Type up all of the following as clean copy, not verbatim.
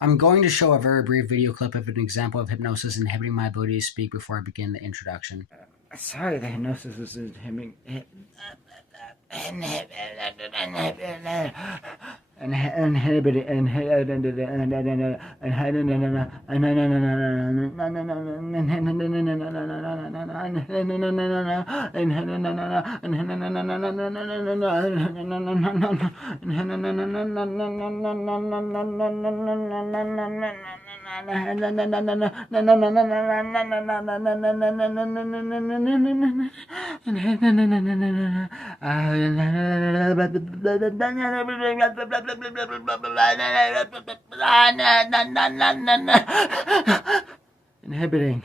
I'm going to show a very brief video clip of an example of hypnosis inhibiting my ability to speak before I begin the introduction. Sorry, the hypnosis was inhibiting. Inhibiting.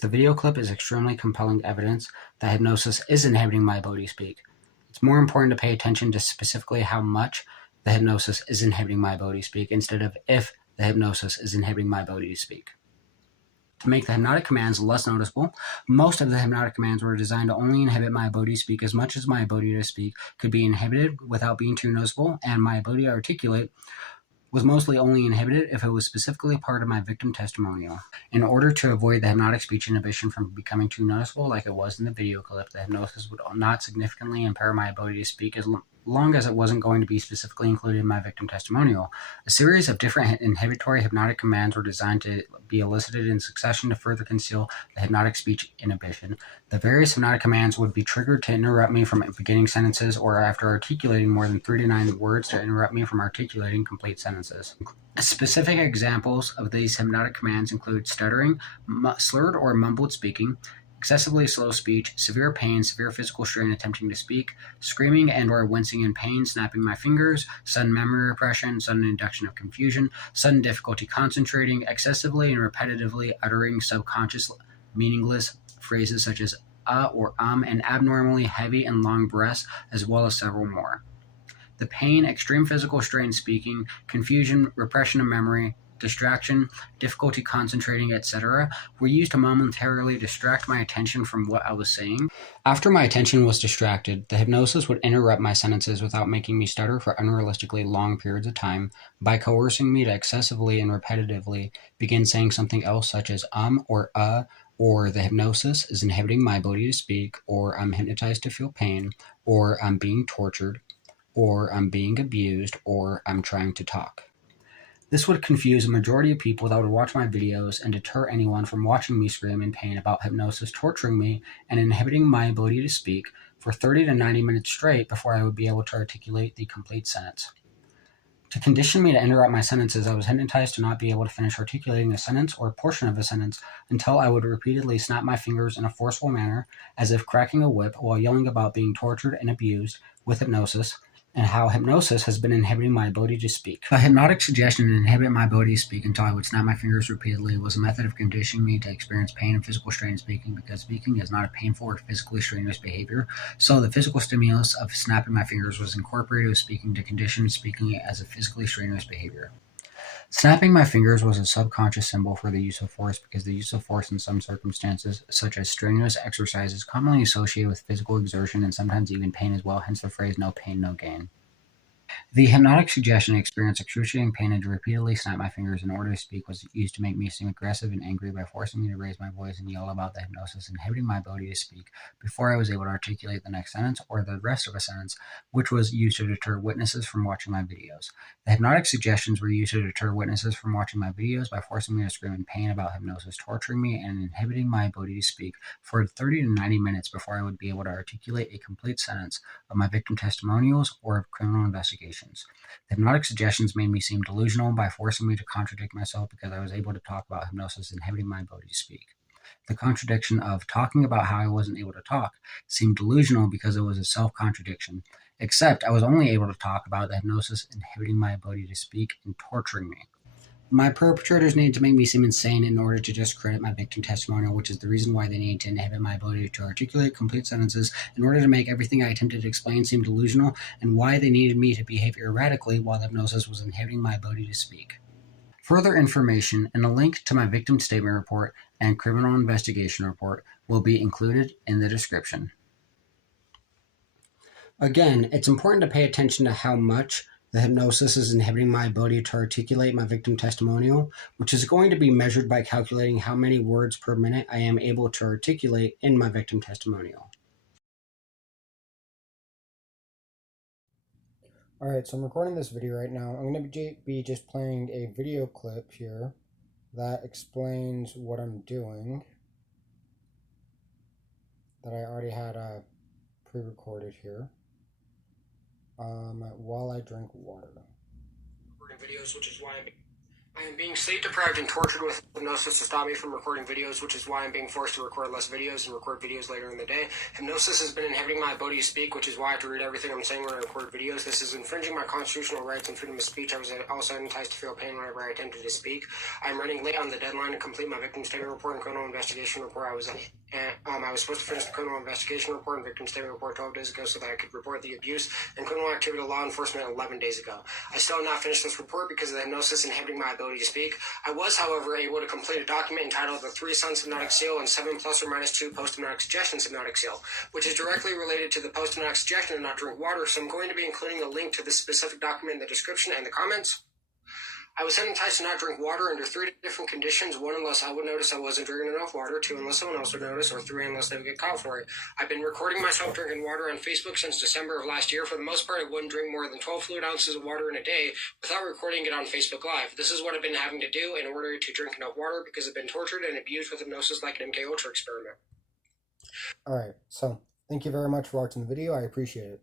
The video clip is extremely compelling evidence that hypnosis is inhibiting my ability to speak. It's more important to pay attention to specifically how much the hypnosis is inhibiting my ability to speak instead of if the hypnosis is inhibiting my ability to speak. To make the hypnotic commands less noticeable, most of the hypnotic commands were designed to only inhibit my ability to speak as much as my ability to speak could be inhibited without being too noticeable, and my ability to articulate was mostly only inhibited if it was specifically part of my victim testimonial. In order to avoid the hypnotic speech inhibition from becoming too noticeable like it was in the video clip, the hypnosis would not significantly impair my ability to speak as long as it wasn't going to be specifically included in my victim testimonial. A series of different inhibitory hypnotic commands were designed to be elicited in succession to further conceal the hypnotic speech inhibition. The various hypnotic commands would be triggered to interrupt me from beginning sentences or after articulating more than 3 to 9 words to interrupt me from articulating complete sentences. Specific examples of these hypnotic commands include stuttering, slurred or mumbled speaking, excessively slow speech, severe pain, severe physical strain attempting to speak, screaming and or wincing in pain, snapping my fingers, sudden memory repression, sudden induction of confusion, sudden difficulty concentrating, excessively and repetitively uttering subconscious meaningless phrases such as or and abnormally heavy and long breaths, as well as several more. The pain, extreme physical strain speaking, confusion, repression of memory, distraction, difficulty concentrating, etc., were used to momentarily distract my attention from what I was saying. After my attention was distracted, the hypnosis would interrupt my sentences without making me stutter for unrealistically long periods of time by coercing me to excessively and repetitively begin saying something else such as or the hypnosis is inhibiting my ability to speak, or I'm hypnotized to feel pain, or I'm being tortured, or I'm being abused, or I'm trying to talk. This would confuse a majority of people that would watch my videos and deter anyone from watching me scream in pain about hypnosis torturing me and inhibiting my ability to speak for 30 to 90 minutes straight before I would be able to articulate the complete sentence. To condition me to interrupt my sentences, I was hypnotized to not be able to finish articulating a sentence or a portion of a sentence until I would repeatedly snap my fingers in a forceful manner, as if cracking a whip, while yelling about being tortured and abused with hypnosis, and how hypnosis has been inhibiting my ability to speak. A hypnotic suggestion to inhibit my ability to speak until I would snap my fingers repeatedly was a method of conditioning me to experience pain and physical strain in speaking, because speaking is not a painful or physically strenuous behavior, so the physical stimulus of snapping my fingers was incorporated with speaking to condition speaking as a physically strenuous behavior. Snapping my fingers was a subconscious symbol for the use of force, because the use of force in some circumstances, such as strenuous exercise, is commonly associated with physical exertion and sometimes even pain as well, hence the phrase "no pain, no gain." The hypnotic suggestion to experience excruciating pain and to repeatedly snap my fingers in order to speak was used to make me seem aggressive and angry by forcing me to raise my voice and yell about the hypnosis inhibiting my ability to speak before I was able to articulate the next sentence or the rest of a sentence, which was used to deter witnesses from watching my videos. The hypnotic suggestions were used to deter witnesses from watching my videos by forcing me to scream in pain about hypnosis torturing me and inhibiting my ability to speak for 30 to 90 minutes before I would be able to articulate a complete sentence of my victim testimonials or of criminal investigations. The hypnotic suggestions made me seem delusional by forcing me to contradict myself because I was able to talk about hypnosis inhibiting my ability to speak. The contradiction of talking about how I wasn't able to talk seemed delusional because it was a self-contradiction, except I was only able to talk about the hypnosis inhibiting my ability to speak and torturing me. My perpetrators needed to make me seem insane in order to discredit my victim testimonial, which is the reason why they needed to inhibit my ability to articulate complete sentences in order to make everything I attempted to explain seem delusional, and why they needed me to behave erratically while the hypnosis was inhibiting my ability to speak. Further information and a link to my victim statement report and criminal investigation report will be included in the description. Again, it's important to pay attention to how much The hypnosis is inhibiting my ability to articulate my victim testimonial, which is going to be measured by calculating how many words per minute I am able to articulate in my victim testimonial. Alright, so I'm recording this video right now. I'm going to be just playing a video clip here that explains what I'm doing that I already had pre-recorded here while I drink water. Recording videos, which is why I am being sleep deprived and tortured with hypnosis to stop me from recording videos, which is why I'm being forced to record less videos and record videos later in the day. Hypnosis has been inhibiting my ability to speak, which is why I have to read everything I'm saying when I record videos. This is infringing my constitutional rights and freedom of speech. I was also enticed to feel pain whenever I attempted to speak. I'm running late on the deadline to complete my victim statement report and criminal investigation report. I was supposed to finish the criminal investigation report and victim statement report 12 days ago so that I could report the abuse and criminal activity to law enforcement 11 days ago. I still have not finished this report because of the hypnosis inhibiting my ability to speak. I was, however, able to complete a document entitled The 3 Sons Hypnotic Seal and 7 plus or minus 2 Post-Hypnotic Suggestions Hypnotic Seal, which is directly related to the post-hypnotic suggestion to not drink water, so I'm going to be including a link to this specific document in the description and the comments. I was hypnotized to not drink water under 3 different conditions. 1, unless I would notice I wasn't drinking enough water. 2, unless someone else would notice. Or 3, unless they would get caught for it. I've been recording myself drinking water on Facebook since December of last year. For the most part, I wouldn't drink more than 12 fluid ounces of water in a day without recording it on Facebook Live. This is what I've been having to do in order to drink enough water because I've been tortured and abused with hypnosis like an MK Ultra experiment. Alright, so thank you very much for watching the video. I appreciate it.